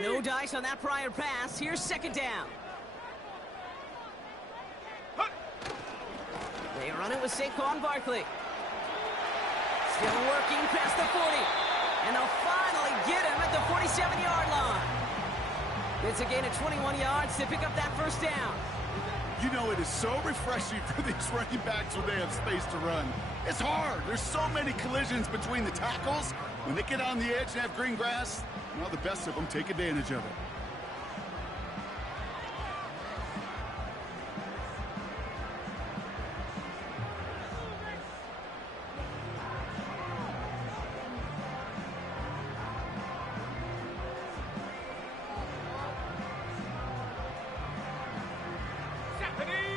No dice on that prior pass. Here's second down. They run it with Saquon Barkley. Still working past the 40. And they'll finally get him at the 47-yard line. It's a gain of 21 yards to pick up that first down. You know, it is so refreshing for these running backs when they have space to run. It's hard. There's so many collisions between the tackles. When they get on the edge and have green grass, well, the best of them take advantage of it.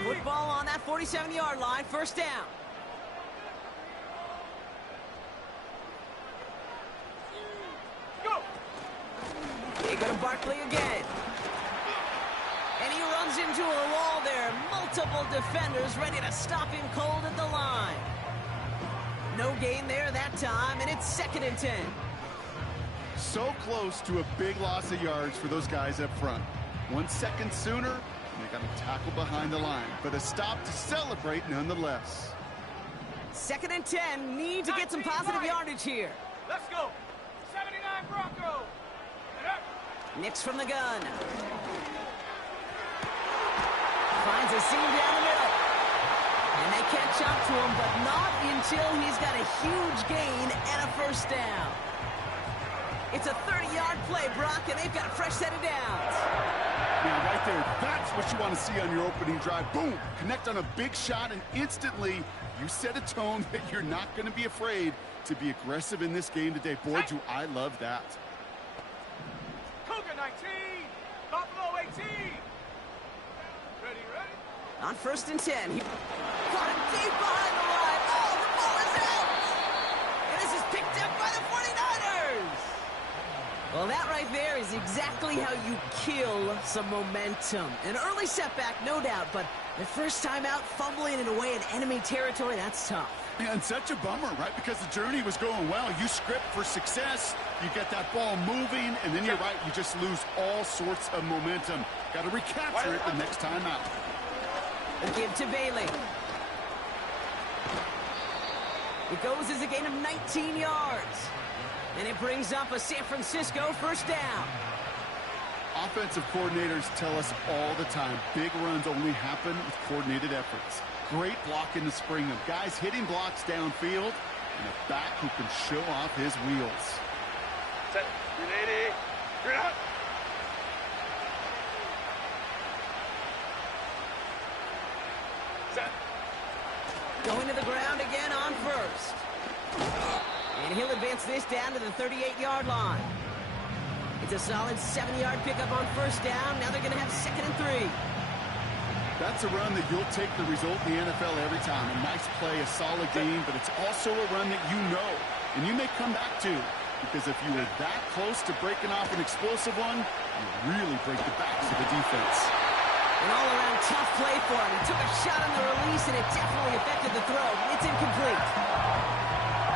Football on that 47-yard line, first down. Go! They go to Barkley again. And he runs into a wall there. Multiple defenders ready to stop him cold at the line. No gain there that time, and it's 2nd and 10. So close to a big loss of yards for those guys up front. 1 second sooner, and they got to tackle behind the line. But a stop to celebrate nonetheless. 2nd and 10. Need to get some positive yardage here. Let's go! 79 Broncos! Nix from the gun. Finds a seam down the middle. And they catch up to him, but not until he's got a huge gain and a first down. It's a 30-yard play, Brock, and they've got a fresh set of downs. Yeah, right there. That's what you want to see on your opening drive. Boom! Connect on a big shot, and instantly you set a tone that you're not going to be afraid to be aggressive in this game today. Boy, do I love that. Cougar 19! Buffalo 18! Ready? On 1st and 10, he caught him deep behind the line. Oh, the ball is out! And this is picked up by the 49ers! Well, that right there is exactly how you kill some momentum. An early setback, no doubt, but the first time out, fumbling it away in enemy territory, that's tough. And such a bummer, right? Because the journey was going well. You script for success, you get that ball moving, and then you're right, you just lose all sorts of momentum. Got to recapture it the next time out. A give to Bailey. It goes as a gain of 19 yards. And it brings up a San Francisco first down. Offensive coordinators tell us all the time, big runs only happen with coordinated efforts. Great block in the spring of guys hitting blocks downfield and a back who can show off his wheels. Set. 380. Green out. Set. Going to the ground again on first. And he'll advance this down to the 38-yard line. It's a solid 7-yard pickup on first down. Now they're going to have 2nd and 3. That's a run that you'll take the result in the NFL every time. A nice play, a solid game, but it's also a run that you know, and you may come back to, because if you were that close to breaking off an explosive one, you really break the backs of the defense. An all-around tough play for him. He took a shot on the release, and it definitely affected the throw. It's incomplete.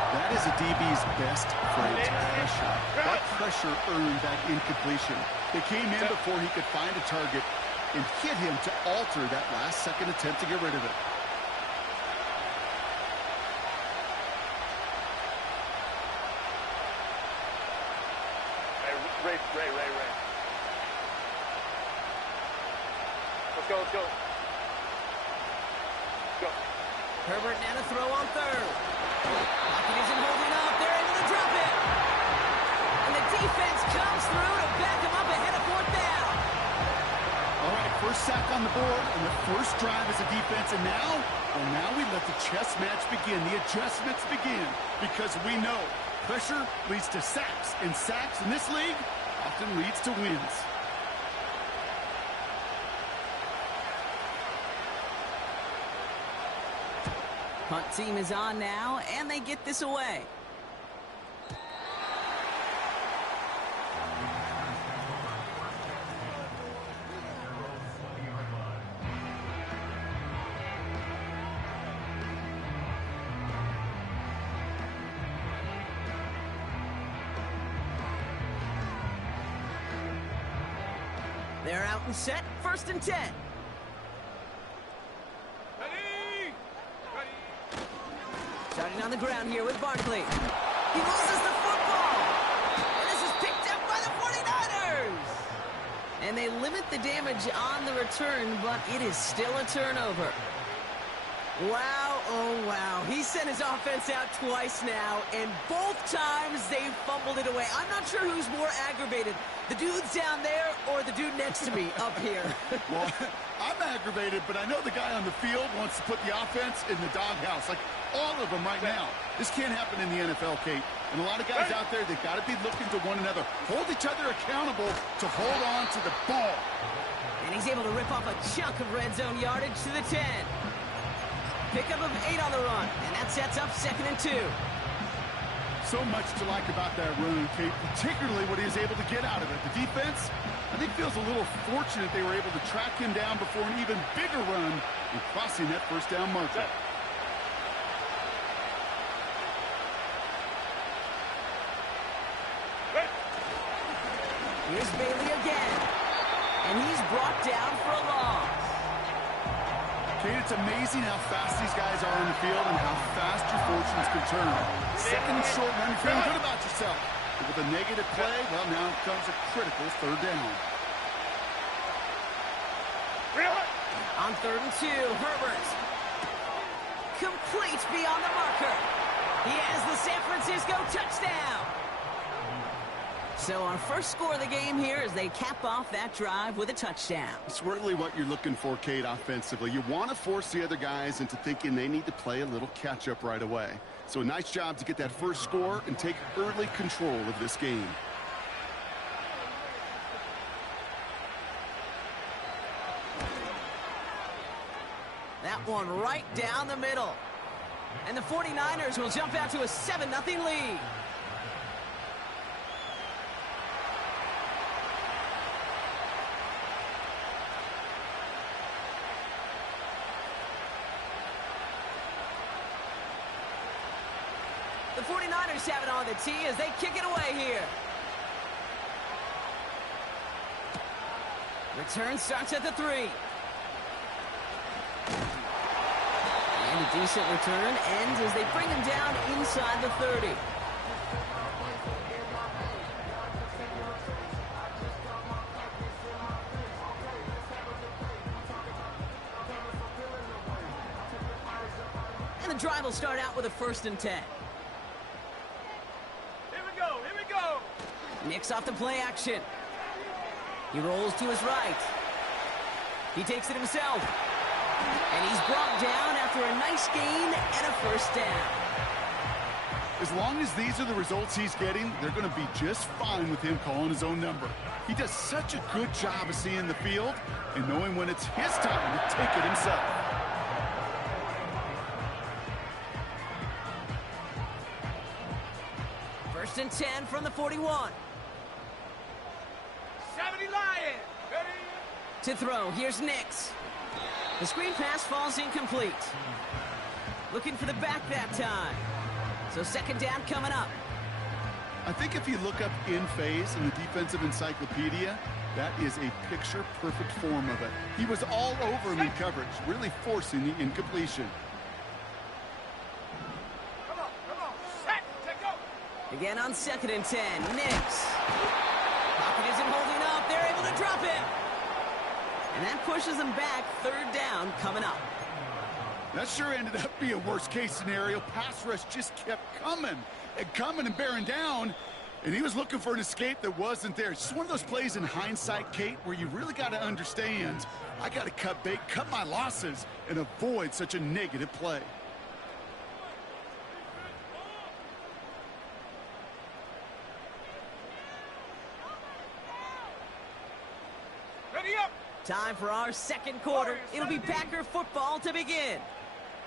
That is a DB's best phrase, pressure. That pressure earned that incompletion. They came in before he could find a target and hit him to alter that last-second attempt to get rid of it. Ray. Let's go. Go. Herbert now to throw on 3rd. Pocket isn't holding up. They're able to drop it. And the defense comes through to back him up ahead of 4th down. All right, first sack on the board, and the first drive as a defense. And now we let the chess match begin. The adjustments begin, because we know pressure leads to sacks, and sacks in this league often leads to wins. Punt team is on now, and they get this away. They're out and set, 1st and 10. Ready? Ready? Starting on the ground here with Barkley. He loses the football. And this is picked up by the 49ers. And they limit the damage on the return, but it is still a turnover. Wow, oh wow. He sent his offense out twice now, and both times they fumbled it away. I'm not sure who's more aggravated, the dudes down there or the dude next to me up here. Well, I'm aggravated, but I know the guy on the field wants to put the offense in the doghouse, like all of them right now. This can't happen in the NFL, Kate. And a lot of guys out there, they've got to be looking to one another. Hold each other accountable to hold on to the ball. And he's able to rip off a chunk of red zone yardage to the 10. Pickup of 8 on the run, and that sets up 2nd and 2. So much to like about that run, Kate, particularly what he was able to get out of it. The defense, I think, feels a little fortunate they were able to track him down before an even bigger run and crossing that 1st down marker. Here's Bailey again, and he's brought down for a loss. Kate, it's amazing how fast these guys are on the field and how fast your fortunes can turn. 2nd and short run, you're feeling good about yourself. But with a negative play, well, now comes a critical 3rd down. On 3rd and 2, Herbert. Complete beyond the marker. He has the San Francisco touchdown. So our first score of the game here as they cap off that drive with a touchdown. It's really what you're looking for, Kate, offensively. You want to force the other guys into thinking they need to play a little catch-up right away. So a nice job to get that first score and take early control of this game. That one right down the middle. And the 49ers will jump out to a 7-0 lead. The 49ers have it on the tee as they kick it away here. Return starts at the 3. And a decent return ends as they bring him down inside the 30. And the drive will start out with a 1st and 10. Here we go. Nicks off the play action. He rolls to his right. He takes it himself. And he's brought down after a nice gain and a 1st down. As long as these are the results he's getting, they're going to be just fine with him calling his own number. He does such a good job of seeing the field and knowing when it's his time to take it himself. First and 10 from the 41. 70 Lions. Ready? To throw, here's Nicks. The screen pass falls incomplete. Looking for the back that time. So 2nd down coming up. I think if you look up in phase in the defensive encyclopedia, that is a picture-perfect form of it. He was all over him in coverage, really forcing the incompletion. Come on. Set. Go. Again on 2nd and 10. Nicks. Pocket isn't holding up. They're able to drop him. And that pushes them back. 3rd down coming up. That sure ended up being a worst-case scenario. Pass rush just kept coming and bearing down, and he was looking for an escape that wasn't there. It's just one of those plays in hindsight, Kate, where you really got to understand, I got to cut bait, cut my losses, and avoid such a negative play. Ready up. Time for our 2nd quarter. It'll be Packer football to begin.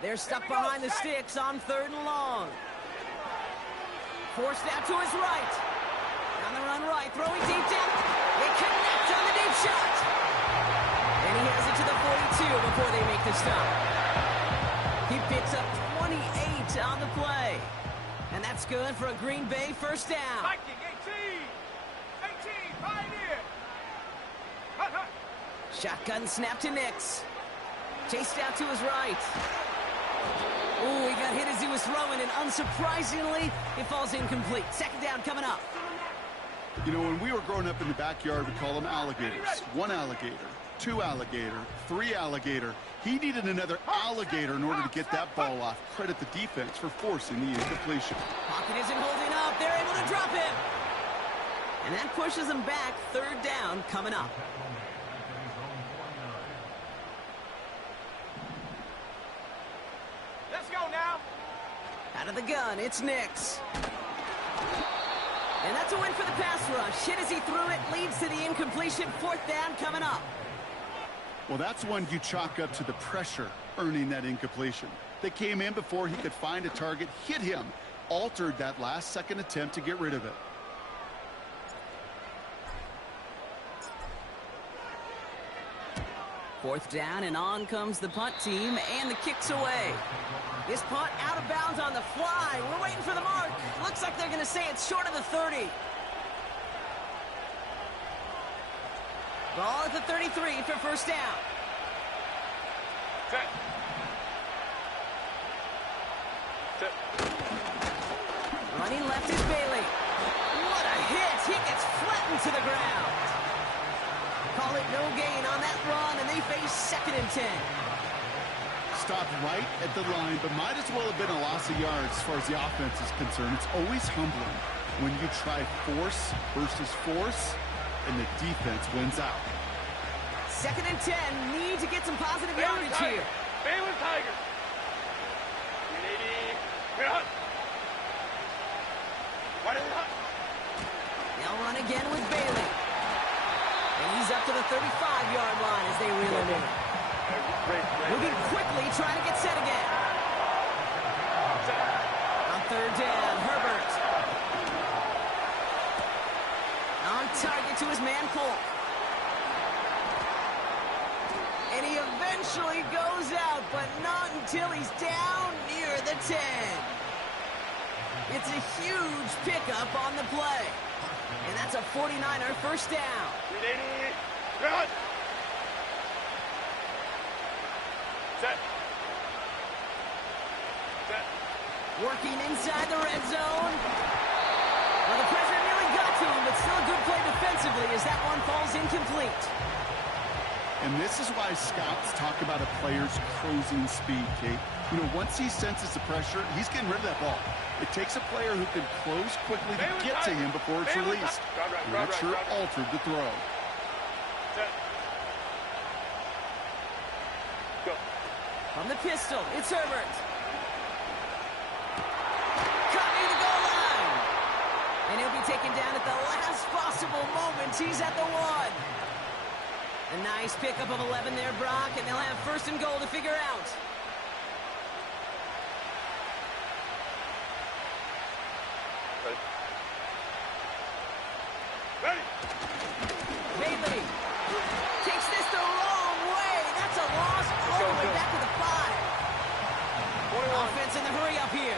They're stuck behind the sticks on 3rd and long. Forced out to his right. On the run right, throwing deep down. They connect on the deep shot. And he has it to the 42 before they make the stop. He picks up 28 on the play. And that's good for a Green Bay 1st down. Viking 18. 18. Pioneer. Hut. Shotgun snap to Nix. Chased out to his right. Ooh, he got hit as he was throwing, and unsurprisingly, it falls incomplete. Second down coming up. You know, when we were growing up in the backyard, we call them alligators. 1 alligator, 2 alligator, 3 alligator. He needed another alligator in order to get that ball off. Credit the defense for forcing the incompletion. Pocket isn't holding up. They're able to drop him. And that pushes them back. Third down coming up. Let's go now. Out of the gun, it's Nix. And that's a win for the pass rush. Hit as he threw it, leads to the incompletion. Fourth down coming up. Well, that's one you chalk up to the pressure earning that incompletion. They came in before he could find a target, hit him, altered that last-second attempt to get rid of it. Fourth down, and on comes the punt team, and the kick's away. This punt out of bounds on the fly. We're waiting for the mark. Looks like they're going to say it's short of the 30. Ball at the 33 for first down. Set. Set. Running left is Bailey. What a hit. He gets flattened to the ground. Call it no gain on that run, and they face 2nd and 10. Stopped right at the line, but might as well have been a loss of yards as far as the offense is concerned. It's always humbling when you try force versus force, and the defense wins out. 2nd and 10. Need to get some positive yardage here. Baylor Tiger. 380. Hut. What is it? They'll run again with Bailey. And he's up to the 35-yard line as they reel him in. Moving quickly, trying to get set again. On third down, Herbert. On target to his man, Polk. And he eventually goes out, but not until he's down near the 10. It's a huge pickup on the play. And that's a 49er first down. 380. Run. Set. Set. Working inside the red zone. Well, the pressure nearly got to him, but still a good play defensively as that one falls incomplete. And this is why scouts talk about a player's closing speed, Kate. You know, once he senses the pressure, he's getting rid of that ball. It takes a player who can close quickly to get to him before it's released. That sure altered the throw. Set. Go. From the pistol, it's Herbert. Caught near the goal line. And he'll be taken down at the last possible moment. He's at the 1. A nice pickup of 11 there, Brock, and they'll have first and goal to figure out. Ready. Bailey takes this the wrong way. That's a loss all the way back to the 5. 21. Offense in the hurry up here.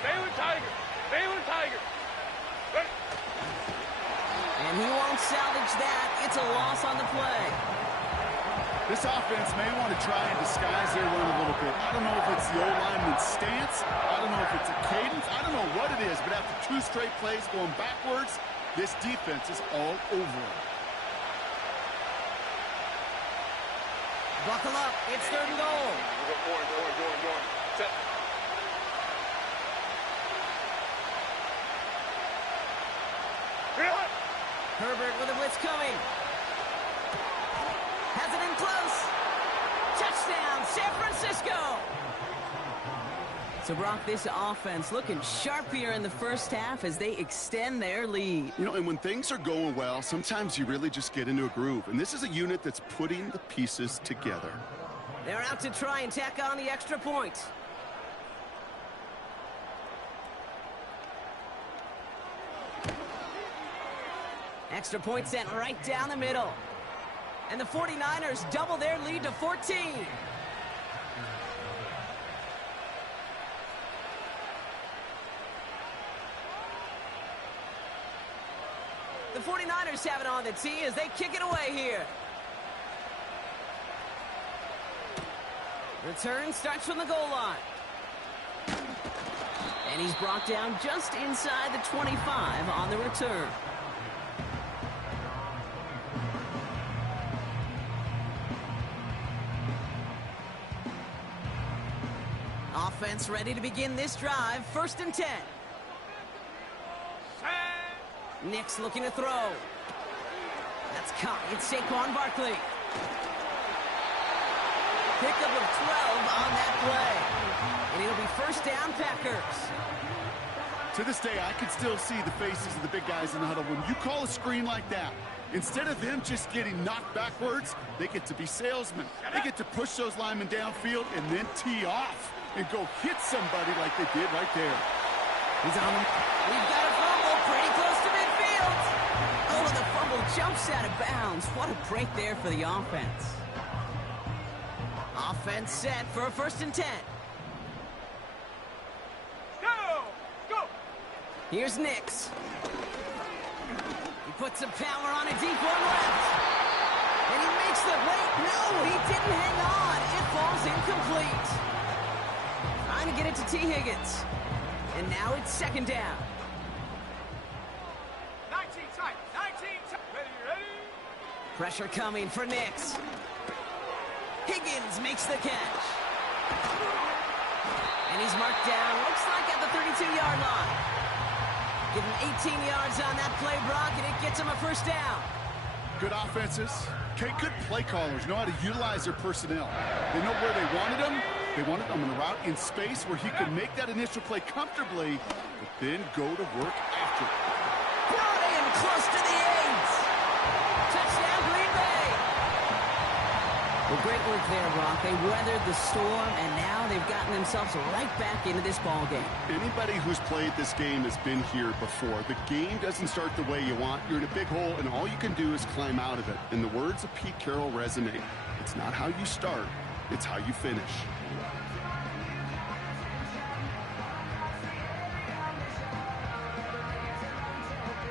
Baylor Tiger. Baylor Tiger. Ready. And he won't salvage that. It's a loss on the play. This offense may want to try and disguise their run a little bit. I don't know if it's the O-lineman's stance. I don't know if it's a cadence. I don't know what it is, but after 2 straight plays going backwards, this defense is all over it. Buckle up. It's third and goal. Going. Set. Real. Herbert with a blitz coming. Has it in close. Touchdown, San Francisco. So, Brock, this offense looking sharp here in the first half as they extend their lead. You know, and when things are going well, sometimes you really just get into a groove. And this is a unit that's putting the pieces together. They're out to try and tack on the extra point. Extra point sent right down the middle. And the 49ers double their lead to 14. 49ers have it on the tee as they kick it away here. Return starts from the goal line. And he's brought down just inside the 25 on the return. Offense ready to begin this drive. 1st and 10. Nick's looking to throw. That's caught. It's Saquon Barkley. Pickup of 12 on that play. And it'll be 1st down, Packers. To this day, I can still see the faces of the big guys in the huddle. When you call a screen like that, instead of them just getting knocked backwards, they get to be salesmen. They get to push those linemen downfield and then tee off and go hit somebody like they did right there. He's on him. We've got a fumble pretty close to midfield. Oh, and the fumble jumps out of bounds. What a break there for the offense. Offense set for a 1st and 10. Go! Here's Nix. He puts some power on a deep one left. And he makes the wait. No, he didn't hang on. It falls incomplete. Trying to get it to T. Higgins. And now it's 2nd down. 19 tight. Ready. Pressure coming for Nix. Higgins makes the catch. And he's marked down, looks like at the 32-yard line. Give him 18 yards on that play, Brock, and it gets him a 1st down. Good offenses. Okay, good play callers know how to utilize their personnel. They know where they wanted them. They wanted them on a route in space where he could make that initial play comfortably, but then go to work after it. Brought in close to the 8. Touchdown, Green Bay. Well, great work there, Brock. They weathered the storm, and now they've gotten themselves right back into this ball game. Anybody who's played this game has been here before. The game doesn't start the way you want. You're in a big hole, and all you can do is climb out of it. And the words of Pete Carroll resonate. It's not how you start, it's how you finish.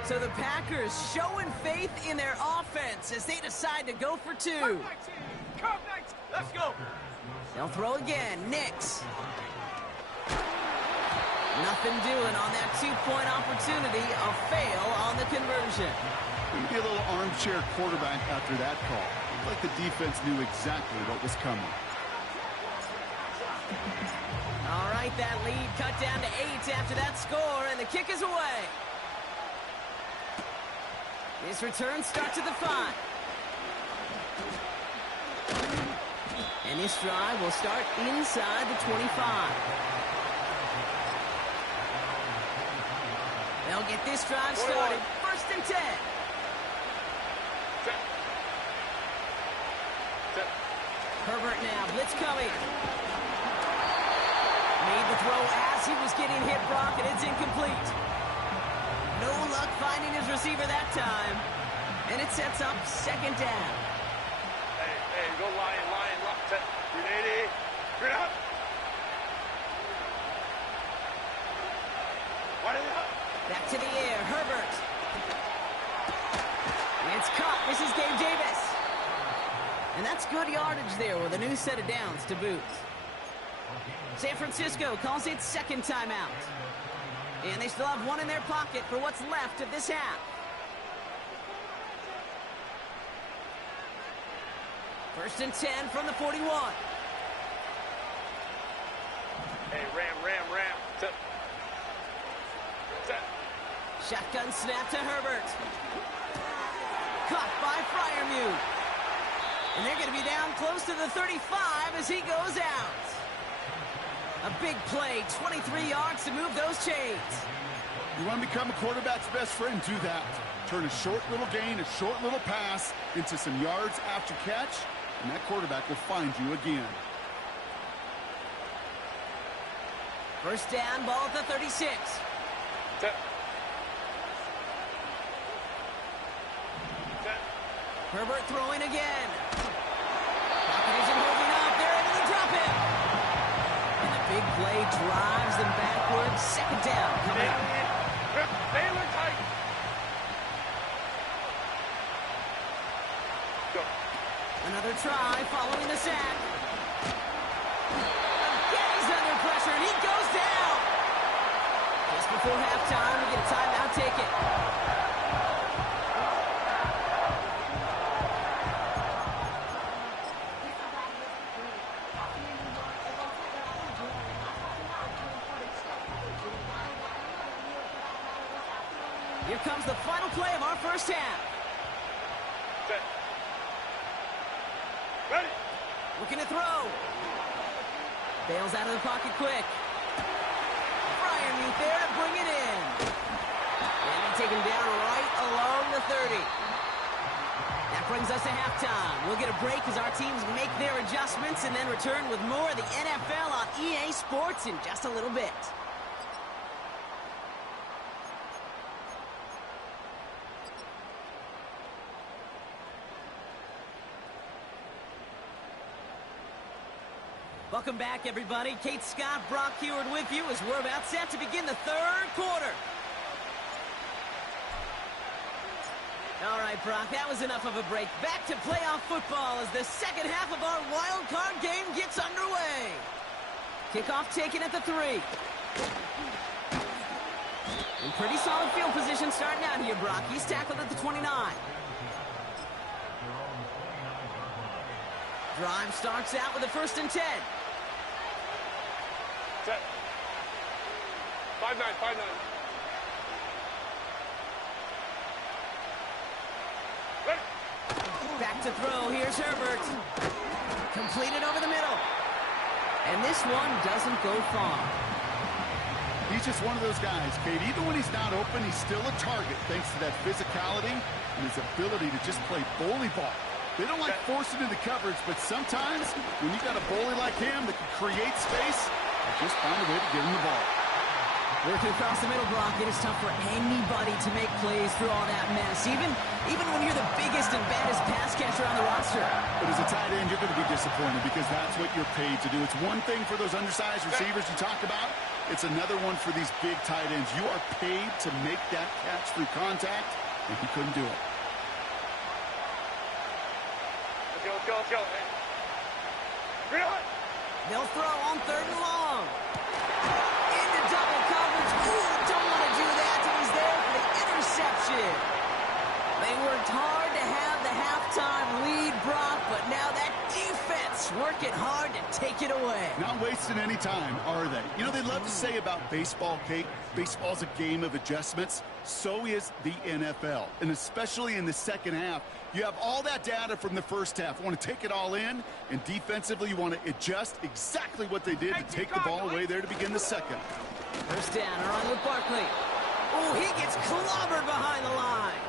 So the Packers showing faith in their offense as they decide to go for 2. Come, let's go. They'll throw again. Nix. Nothing doing on that 2-point opportunity. A fail on the conversion. Maybe a little armchair quarterback after that call. Like the defense knew exactly what was coming. All right, that lead cut down to 8 after that score, and the kick is away. This return starts at the 5. And this drive will start inside the 25. They'll get this drive started. 1st and 10. Set. Herbert now, blitz coming. Made the throw as he was getting hit, Brock, and it's incomplete. No luck finding his receiver that time. And it sets up 2nd down. Hey, go lion, lock, set. Grenade, grenade up. What is it up? Back to the air, Herbert. It's caught. This is Gabe Davis. And that's good yardage there with a new set of downs to boot. San Francisco calls it 2nd timeout. And they still have 1 in their pocket for what's left of this half. First and 10 from the 41. Hey, ram. Set. Shotgun snap to Herbert. Caught by Freiermuth. And they're going to be down close to the 35 as he goes out. A big play, 23 yards to move those chains. You want to become a quarterback's best friend, do that. Turn a short little gain, a short little pass into some yards after catch, and that quarterback will find you again. First down, ball at the 36. Set. Herbert throwing again. Pocket isn't holding up. They're able to drop him. And the big play drives them backwards. 2nd down coming up. Baylor Tigers. Another try following the sack. Again, he's under pressure, and he goes down. Just before halftime, we get a timeout taken. Here comes the final play of our first half. Set. Ready. Looking to throw. Bails out of the pocket quick. Brian Meat there to bring it in. And they take him down right along the 30. That brings us to halftime. We'll get a break as our teams make their adjustments and then return with more of the NFL on EA Sports in just a little bit. Welcome back, everybody. Kate Scott, Brock Heward with you as we're about set to begin the third quarter. All right, Brock, that was enough of a break. Back to playoff football as the second half of our wild card game gets underway. Kickoff taken at the 3. In pretty solid field position starting out here, Brock. He's tackled at the 29. Drive starts out with a 1st and 10. Set. 5-9, 5-9. Ready. Back to throw. Here's Herbert. Completed over the middle. And this one doesn't go far. He's just one of those guys, Kate. Even when he's not open, he's still a target thanks to that physicality and his ability to just play bully ball. They don't like forcing into coverage, but sometimes when you got a bully like him that can create space, just find a way to get him the ball. Working across the middle block, it is tough for anybody to make plays through all that mess, even when you're the biggest and baddest pass catcher on the roster. But as a tight end, you're going to be disappointed because that's what you're paid to do. It's one thing for those undersized receivers you talk about. It's another one for these big tight ends. You are paid to make that catch through contact, and he couldn't do it. Let's go. Green on. They'll throw on 3rd and long. Into double coverage. Ooh, don't want to do that till he's there for the interception. They worked hard to have the halftime lead, Brock, but now that defense working hard to take it away. Not wasting any time, are they? You know, they love to say about baseball, Kate, baseball's a game of adjustments. So is the NFL. And especially in the second half, you have all that data from the first half. You want to take it all in, and defensively you want to adjust exactly what they did to take the ball away there to begin the second. First down, around with Barkley. Oh, he gets clobbered behind the line.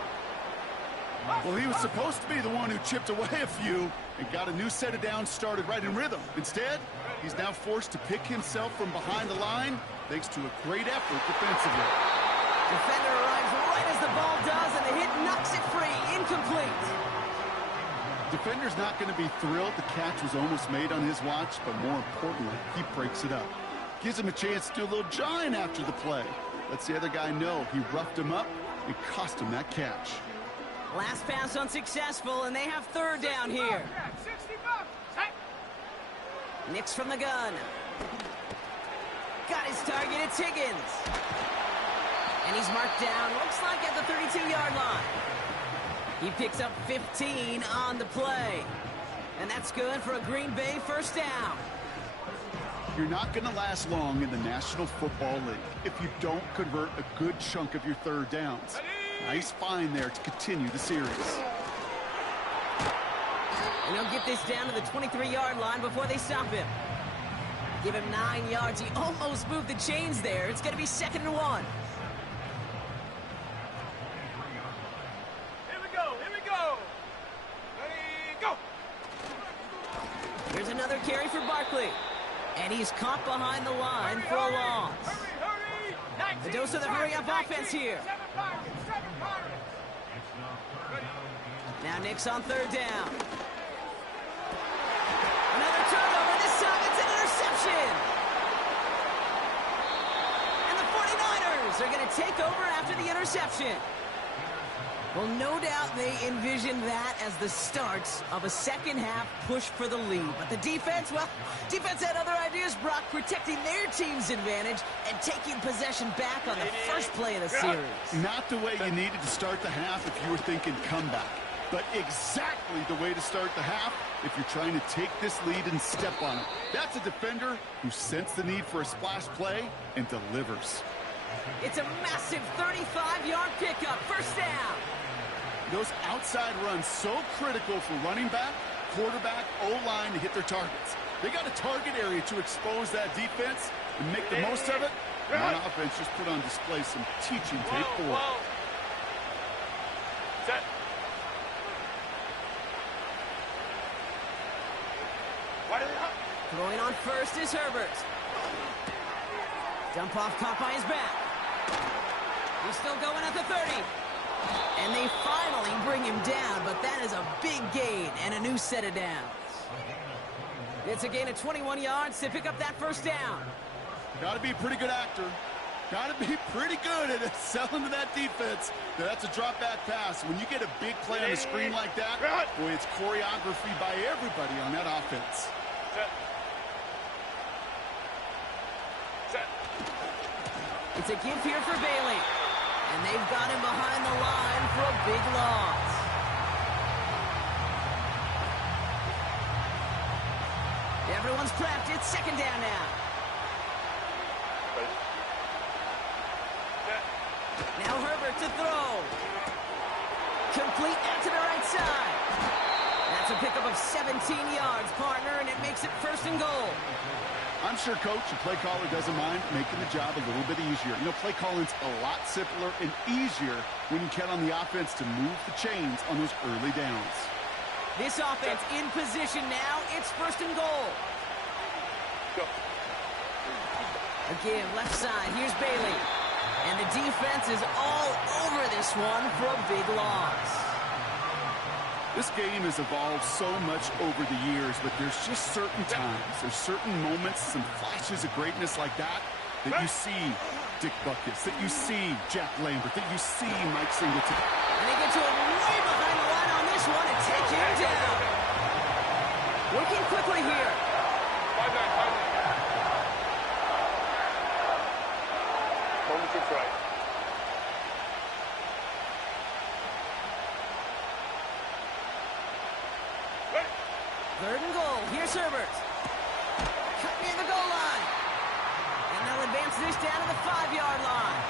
Well, he was supposed to be the one who chipped away a few and got a new set of downs started right in rhythm. Instead, he's now forced to pick himself from behind the line thanks to a great effort defensively. Defender arrives right as the ball does, and the hit knocks it free. Incomplete. Defender's not going to be thrilled the catch was almost made on his watch, but more importantly, he breaks it up. Gives him a chance to do a little jawing after the play. Lets the other guy know he roughed him up and cost him that catch. Last pass unsuccessful, and they have 3rd down here. Nix from the gun. Got his target, it's Higgins. And he's marked down, looks like at the 32-yard line. He picks up 15 on the play. And that's good for a Green Bay 1st down. You're not going to last long in the National Football League if you don't convert a good chunk of your 3rd downs. Nice find there to continue the series. And he'll get this down to the 23-yard line before they stop him. Give him 9 yards. He almost moved the chains there. It's going to be 2nd and 1. Here we go. Ready, go. Here's another carry for Barkley. And he's caught behind the line for a loss. Hurry. The dose of the hurry-up offense here. Now Nix on 3rd down. Another turnover. This time it's an interception. And the 49ers are going to take over after the interception. Well, no doubt they envisioned that as the start of a second-half push for the lead. But the defense, well, defense had other ideas, Brock, protecting their team's advantage and taking possession back on the first play of the series. Not the way you needed to start the half if you were thinking comeback, but exactly the way to start the half if you're trying to take this lead and step on it. That's a defender who sensed the need for a splash play and delivers. It's a massive 35-yard pickup, first down. Those outside runs so critical for running back, quarterback, O-line to hit their targets. They got a target area to expose that defense and make the most of it. And on offense, just put on display some teaching tape for it. Set. Throwing on first is Herbert. Dump off caught by his back. He's still going at the 30. And they finally bring him down, but that is a big gain and a new set of downs. It's a gain of 21 yards to pick up that first down. Got to be a pretty good actor. Got to be pretty good at selling to that defense. Now, that's a drop-back pass. When you get a big play on the screen like that, boy, it's choreography by everybody on that offense. Set. Set. It's a give here for Bailey. And they've got him behind the line for a big loss. Everyone's prepped. It's second down now. Now Herbert to throw. Complete out to the right side. That's a pickup of 17 yards, partner, and it makes it first and goal. I'm sure coach and play caller doesn't mind making the job a little bit easier. You know, play calling's a lot simpler and easier when you count on the offense to move the chains on those early downs. This offense in position now. It's first and goal. Go. Again, left side. Here's Bailey. And the defense is all over this one for a big loss. This game has evolved so much over the years, but there's just certain times, there's certain moments, some flashes of greatness like that you see Dick Butkus, that you see Jack Lambert, that you see Mike Singleton. And they get to him way behind the line on this one and take him down. Working quickly here. 5-9. Moment right. Third and goal. Here's Herbert. Cut near the goal line. And they'll advance this down to the 5-yard line.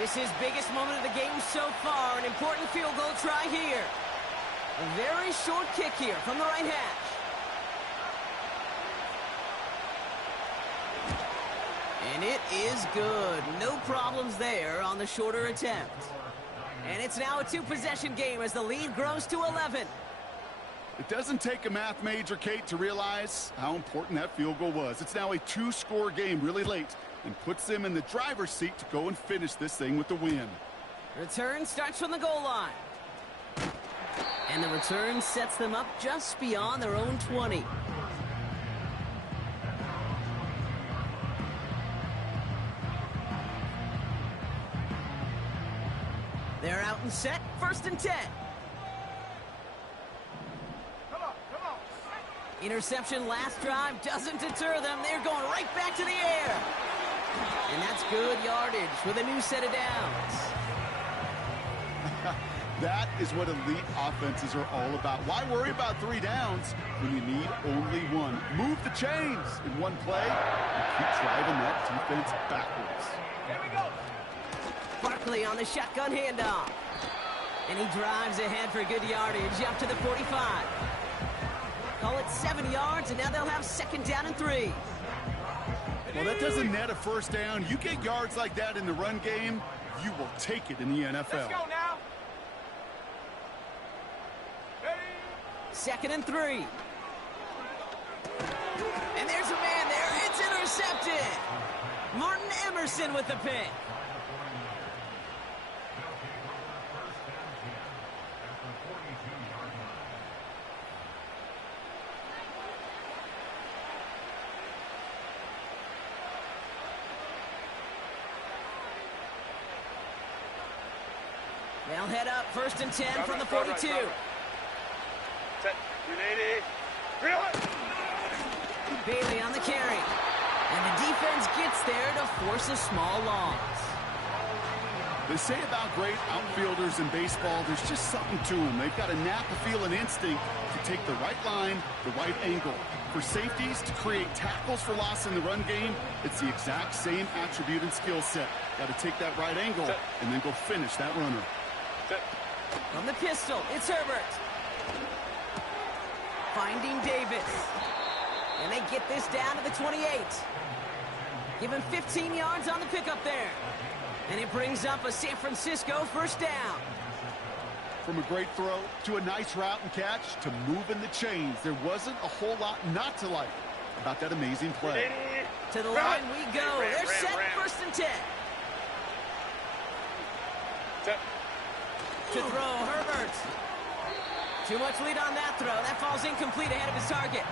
This is biggest moment of the game so far. An important field goal try here. A very short kick here from the right hash. And it is good. No problems there on the shorter attempt. And it's now a two-possession game as the lead grows to 11. It doesn't take a math major, Kate, to realize how important that field goal was. It's now a two-score game really late and puts them in the driver's seat to go and finish this thing with the win. Return starts from the goal line. And the return sets them up just beyond their own 20. They're out and set, first and 10. Interception last drive doesn't deter them. They're going right back to the air. And that's good yardage with a new set of downs. That is what elite offenses are all about. Why worry about 3 downs when you need only one? Move the chains in one play and keep driving that defense backwards. Here we go. Barkley on the shotgun handoff. And he drives ahead for good yardage up to the 45. Call it 7 yards, and now they'll have second down and 3. Well, that doesn't net a first down. You get yards like that in the run game, you will take it in the NFL. Let's go now. Ready? Second and 3. And there's a man there. It's intercepted. Martin Emerson with the pick. They'll head up 1st and 10 from the 42. Set. 280. Reel it. Bailey on the carry. And the defense gets there to force a small loss. They say about great outfielders in baseball, there's just something to them. They've got a knack, a feel, an instinct to take the right line, the right angle. For safeties, to create tackles for loss in the run game, it's the exact same attribute and skill set. Got to take that right angle and then go finish that runner. From the pistol, it's Herbert. Finding Davis. And they get this down to the 28. Give him 15 yards on the pickup there. And it brings up a San Francisco first down. From a great throw to a nice route and catch to moving the chains, there wasn't a whole lot not to like about that amazing play. To the line we go. They're set 1st and 10. To throw, Herbert. Too much lead on that throw. That falls incomplete ahead of his target.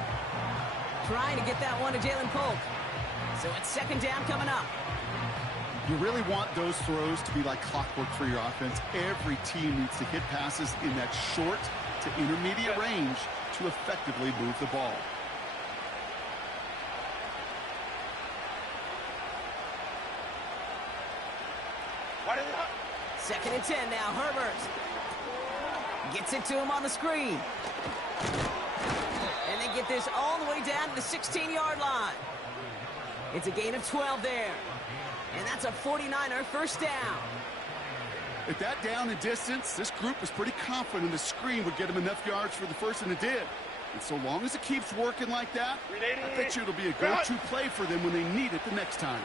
Trying to get that one to Jalen Polk. So it's 2nd down coming up. You really want those throws to be like clockwork for your offense. Every team needs to hit passes in that short to intermediate range to effectively move the ball. What is it? 2nd and 10 now. Herbert gets it to him on the screen. And they get this all the way down to the 16-yard line. It's a gain of 12 there. And that's a 49er first down. At that down and distance, this group was pretty confident the screen would get them enough yards for the first, and it did. And so long as it keeps working like that, I bet you it'll be a go-to play for them when they need it the next time.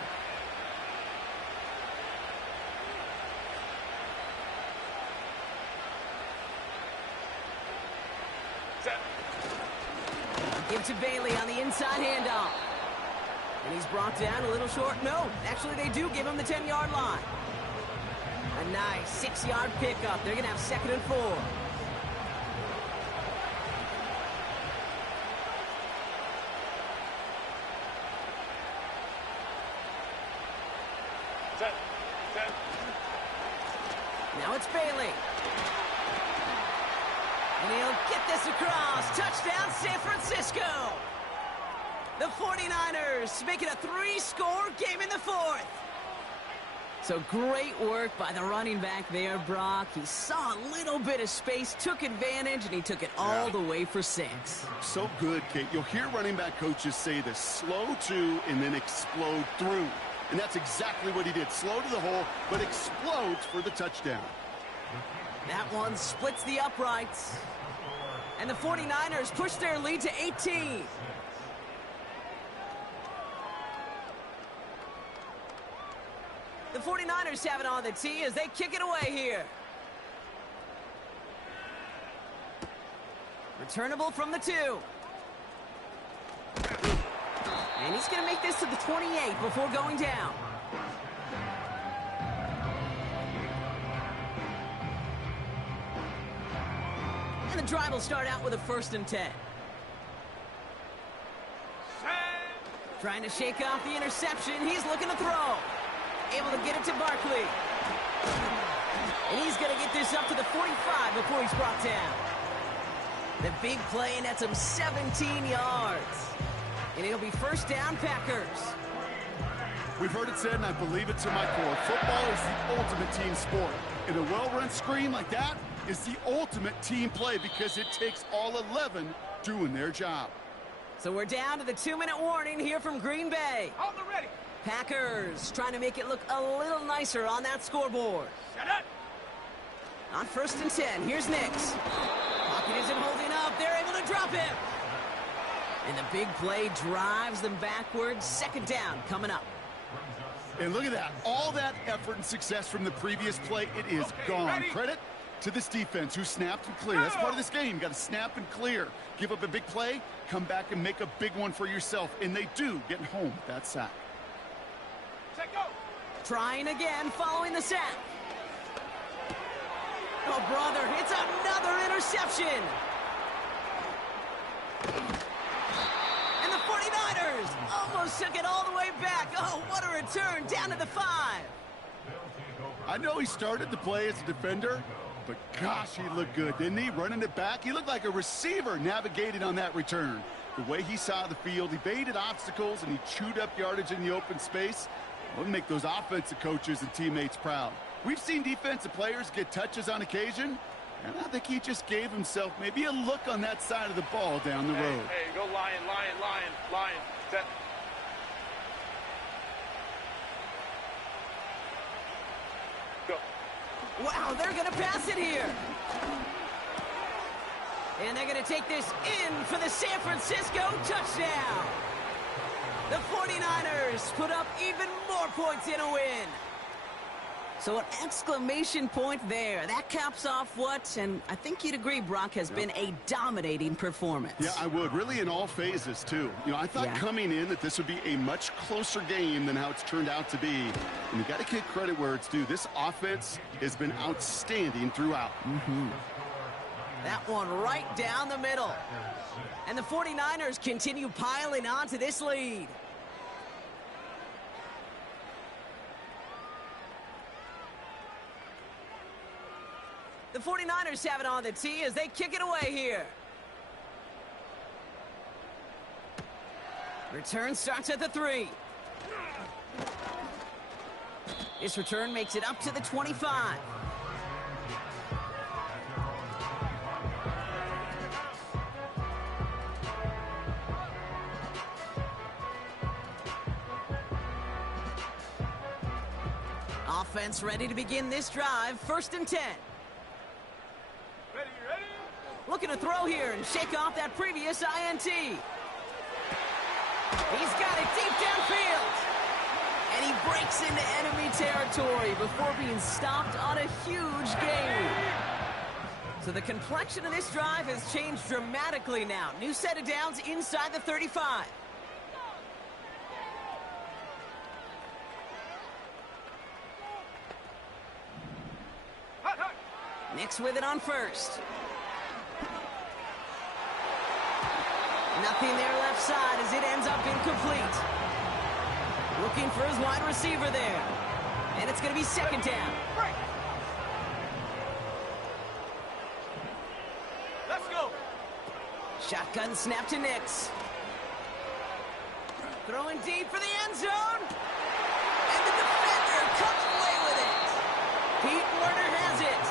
Give to Bailey on the inside handoff. And he's brought down a little short. No, actually they do give him the 10-yard line. A nice 6-yard pickup. They're going to have 2nd and 4. Now it's Bailey. And he'll get this across. Touchdown, San Francisco. The 49ers make it a 3-score game in the 4th. So great work by the running back there, Brock. He saw a little bit of space, took advantage, and he took it all the way for 6. So good, Kate. You'll hear running back coaches say this: slow to and then explode through. And that's exactly what he did. Slow to the hole, but explodes for the touchdown. That one splits the uprights. And the 49ers push their lead to 18. The 49ers have it on the tee as they kick it away here. Returnable from the 2. And he's going to make this to the 28 before going down. And the drive will start out with a 1st and 10. Trying to shake off the interception. He's looking to throw. Able to get it to Barkley. And he's going to get this up to the 45 before he's brought down. The big play, and that's him 17 yards. And it'll be 1st down, Packers. We've heard it said, and I believe it to my core, football is the ultimate team sport. And a well-run screen like that is the ultimate team play because it takes all 11 doing their job. So we're down to the 2-minute warning here from Green Bay. On the ready. Packers trying to make it look a little nicer on that scoreboard. Shut up. On 1st and 10, here's Nix. Pocket isn't holding up. They're able to drop him. And the big play drives them backwards. 2nd down coming up. And look at that. All that effort and success from the previous play, it is gone. Ready? Credit to this defense who snapped and cleared. That's part of this game. You got to snap and clear. Give up a big play, come back and make a big one for yourself. And they do, getting home with that sack. Set, go. Trying again following the sack. Oh, brother, it's another interception. And the 49ers almost took it all the way back. Oh, what a return down to the 5. I know he started to play as a defender, but gosh, he looked good, didn't he? Running it back, he looked like a receiver navigating on that return. The way he saw the field, he baited obstacles, and he chewed up yardage in the open space. It would make those offensive coaches and teammates proud. We've seen defensive players get touches on occasion, and I think he just gave himself maybe a look on that side of the ball down the road. Hey, go lion, lion, lion, lion. Set. Go. Wow, they're going to pass it here. And they're going to take this in for the San Francisco touchdown. The 49ers put up even more points in a win. So an exclamation point there. That caps off what, and I think you'd agree, Brock, has been a dominating performance. Yeah, I would. Really in all phases, too. You know, I thought coming in that this would be a much closer game than how it's turned out to be. And you got to give credit where it's due. This offense has been outstanding throughout. That one right down the middle. And the 49ers continue piling on to this lead. The 49ers have it on the tee as they kick it away here. Return starts at the 3. This return makes it up to the 25. Offense ready to begin this drive. 1st and 10. Ready. Looking to throw here and shake off that previous INT. He's got it deep downfield. And he breaks into enemy territory before being stopped on a huge gain. So the complexion of this drive has changed dramatically now. New set of downs inside the 35. Nix with it on 1st. Nothing there left side as it ends up incomplete. Looking for his wide receiver there. And it's going to be 2nd down. Let's go. Shotgun snap to Nix. Throwing deep for the end zone. And the defender comes away with it. Pete Werner has it.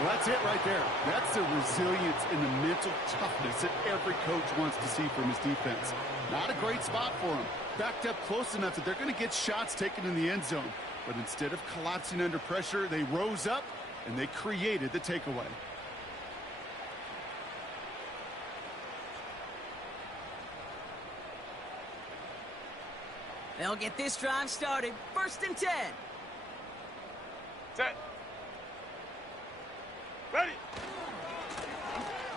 Well, that's it right there. That's the resilience and the mental toughness that every coach wants to see from his defense. Not a great spot for him. Backed up close enough that they're going to get shots taken in the end zone. But instead of collapsing under pressure, they rose up and they created the takeaway. They'll get this drive started. 1st and 10. Set. Ready.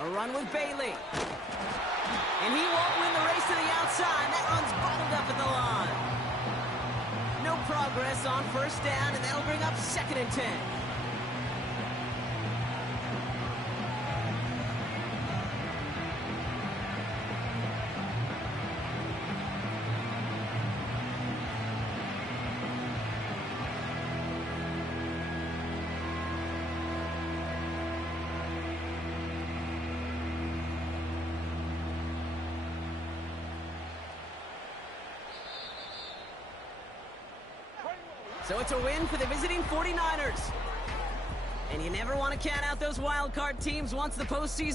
A run with Bailey. And he won't win the race to the outside. That run's bottled up at the line. No progress on 1st down, and that'll bring up 2nd and 10. So it's a win for the visiting 49ers. And you never want to count out those wild card teams once the postseason